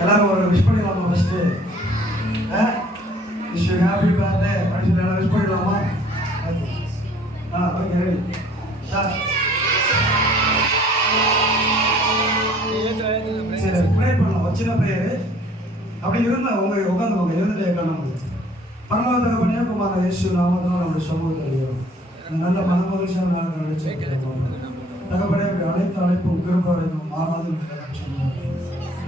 எல்லாரும் ஒரு விஷ் பண்ணிடலாமா? First wish you happy birthday அப்படின்னு சொல்லி விஷ் பண்ணிடலாமா? ஓகே ரெடி சரி ப்ரே பண்ணலாம். ஒரு சின்ன ப்ரேயரு அப்படி இருந்தா உட்காந்துக்கோங்க. இருந்துட்டே காணும் பரவாயில்ல தகப்பனே குமார இயேசு நாமத்தில் நம்முடைய சமூகத்தில் நல்ல மனமகிழ்ச்சியான நாள் நினைச்சு தகப்பனே அனைத்து அழைப்பும் கிருப்பாவையும் மாறாது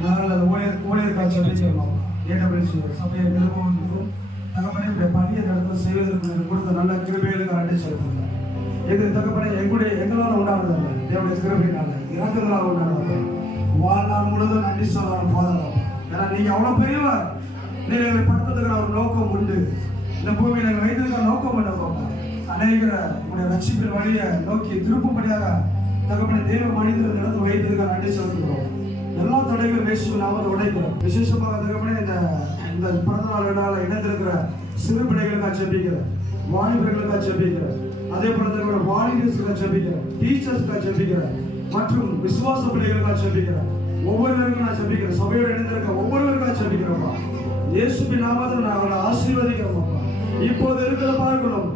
நாங்கள் அது ஊழியர் காட்சி அளிச்சிடலாம். ஏடபிள்யூ சபையை நிறுவனத்துக்கும் தகப்பனை பணியை நடத்த செய்வதற்கு கொடுத்த நல்ல கிருபைகளுக்கு அண்டை செலுத்துங்க. இது தகப்பனை எங்களால் உண்டானதல்ல, தேவனுடைய கிருபையினால இறக்குதலால் உண்டானது. வாழ்நாள் முழுவதும் நன்றி சொல்லாமல் போதலாம். ஏன்னா நீங்க அவ்வளவு பெரியவர். நீங்க எங்களை படுத்துறதுக்கான ஒரு நோக்கம் உண்டு. இந்த பூமியை நாங்கள் வைத்ததுக்கான நோக்கம் உண்டு. அநேகர உடைய ரட்சிப்பின் வழியை நோக்கி திருப்பும்படியாக தகப்பனை தேவ மனிதர்கள் நடந்து வைத்ததுக்காக நன்றி செலுத்துகிறோம். எல்லா தடைகளும் பேசி நாம உடைக்கிறோம். விசேஷமாக தகப்பனே இந்த பிறந்த நாள் விழாவில் இணைந்திருக்கிற சிறு பிள்ளைகளுக்காக செபிக்கிறேன், வாலிபர்களுக்காக செபிக்கிறேன், அதே போல வாலிபர்களுக்காக செபிக்கிறேன், டீச்சர்ஸ்க்காக செபிக்கிறேன் மற்றும் விசுவாச பிள்ளைகளுக்காக செபிக்கிறேன். ஒவ்வொருவருக்கும் நான் செபிக்கிறேன். சபையோடு இணைந்திருக்க ஒவ்வொருவருக்காக செபிக்கிறோம்ப்பா. இயேசுவின் நாமத்தில் நான் அவரை ஆசீர்வதிக்கிறோம். இப்போது இருக்கிற பார்க்கணும்.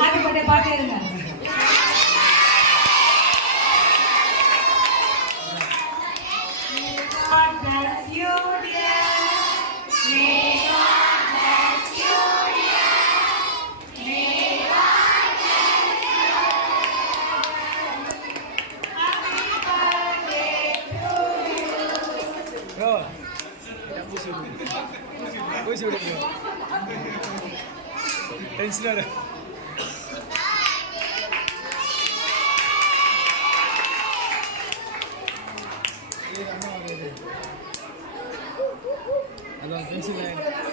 ஹாப்பி பர்த்டே பாட்டு இருங்க. God bless you dear. May God bless you dear. May God bless you. Happy birthday to you. Bro, push it, bro. Tension ada. Ada tension lain.